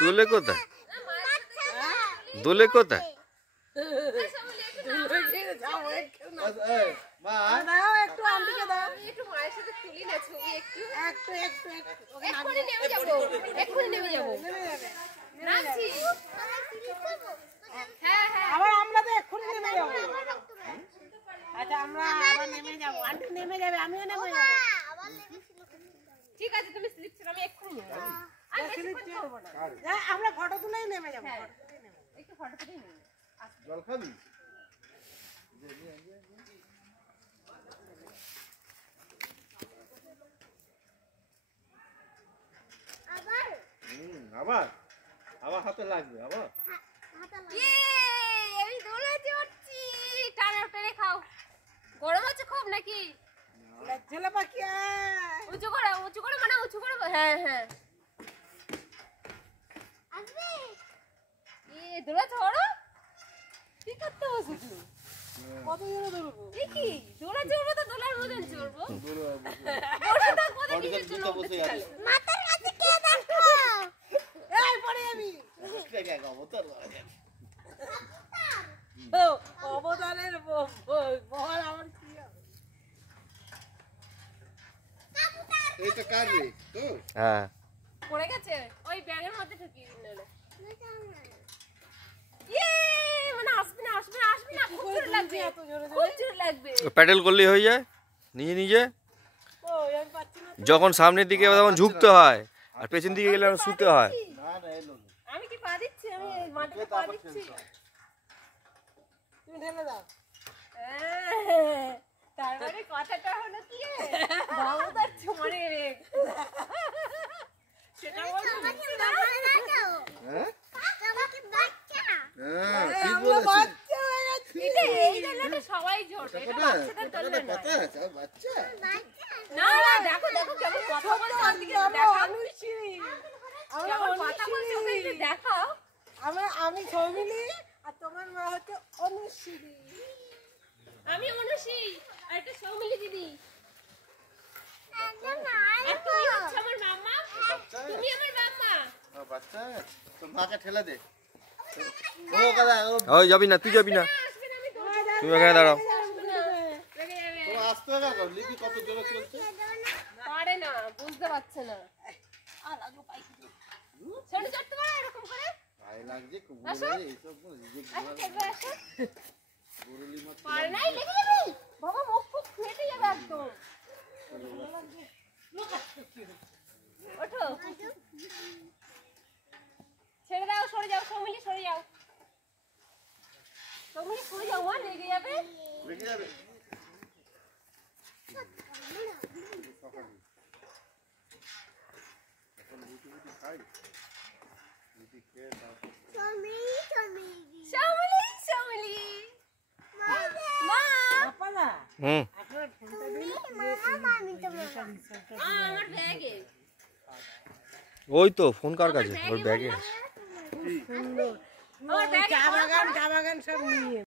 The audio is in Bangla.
দোলে কোথায়? দোলে কোথায়? আবার আমরা তো এক্ষুনি নেমে যাবো। আচ্ছা আমরা আবার নেমে যাবো, আন্টি নেমে যাবে, আমিও নেমে যাবো। ঠিক আছে তুমি স্লিপ ছিল, আমি এক্ষুনি নেমে যাবো। আমরা ফটো তুলেই নেমে যাবো। একটু ফটো তুলেই নেমে যাবো। জল খাবি? আবার আবার হাতে লাগবে আবার। আমি দোলে চড়ছি, টানা টেনে খাও। গরম আছে খুব নাকি? ছেলে পাখি উঁচু করে মানে উঁচু করে। হ্যাঁ হ্যাঁ আসবে। দোলা চড়ো, কি করতে বসেছো? কত জোরে ধরবো? কি দোলা চড়বো তো দোলার মতন চড়বো। মাথার কাছে কে দেখো? এই পড়ে আমি। অবদানের বল আমার কি হবে? এইটা কার রে? তো হ্যাঁ পড়ে গেছে ওই ব্যাগের মধ্যে ঢুকিয়ে দিন নালে। মানে আসবে না খুব জোরে লাগবে, খুব জোরে লাগবে। প্যাডেল করলেই হয়ে যায় নিজে নিজে। যখন সামনের দিকে তখন ঝুঁকতে হয়, আর পেছন দিকে গেলে শুতে হয়। আমি কি পা দিচ্ছি? আমি মাটিতে পা দিচ্ছি। তুমি ঢেলে দাও। তার মানে কথাটা হলো কি বাবু তার ছোঁড়ে রে সেটা বলতে না। এই দোলনাটা সবাই জোটে, এটা বাচ্চাদের দোলনা না। না না দেখো কেমন কথা বলছে, ওদিকে দেখাও। কেমন কথা বলছে ওদিকে দেখাও। আমি সৌমিলি আর তোমার মা হচ্ছে অনুশ্রী। আমি অনুশ্রী আর এটা সৌমিলি দিদি। আর তুমি হচ্ছে আমার মাম্মা, তুমি আমার মাম্মা। বাচ্চা তো মাকে ঠেলা দে। ওই যাবি না, তুই যাবি না, তুমি ওখানে দাঁড়াও। আসতে হবে না, লিপি কত জোরে চলছে। পারে না, বুঝতে পারছে না। ছোট চড়তে পারে এরকম করে? গায়ে লাগছে কুকুরে এইসব গরুলি মাছ পারে না, লেগে যাবে বাবা, মুখ খুব ফেটে যাবে একদম। ওঠো, ছেড়ে দাও, সরে যাও সৌমিলি, সরে যাও সৌমিলি, সরে যাও মা, লেগে যাবে। লেগে যাবে। এখন রুটি খাই, রুটি খেয়ে তারপর সৌমিলি মা। হুম আমার ব্যাগে ওই তো ফোন কার কাছে? ওর ব্যাগে। আমার ব্যাগে চা বাগান সব নিয়ে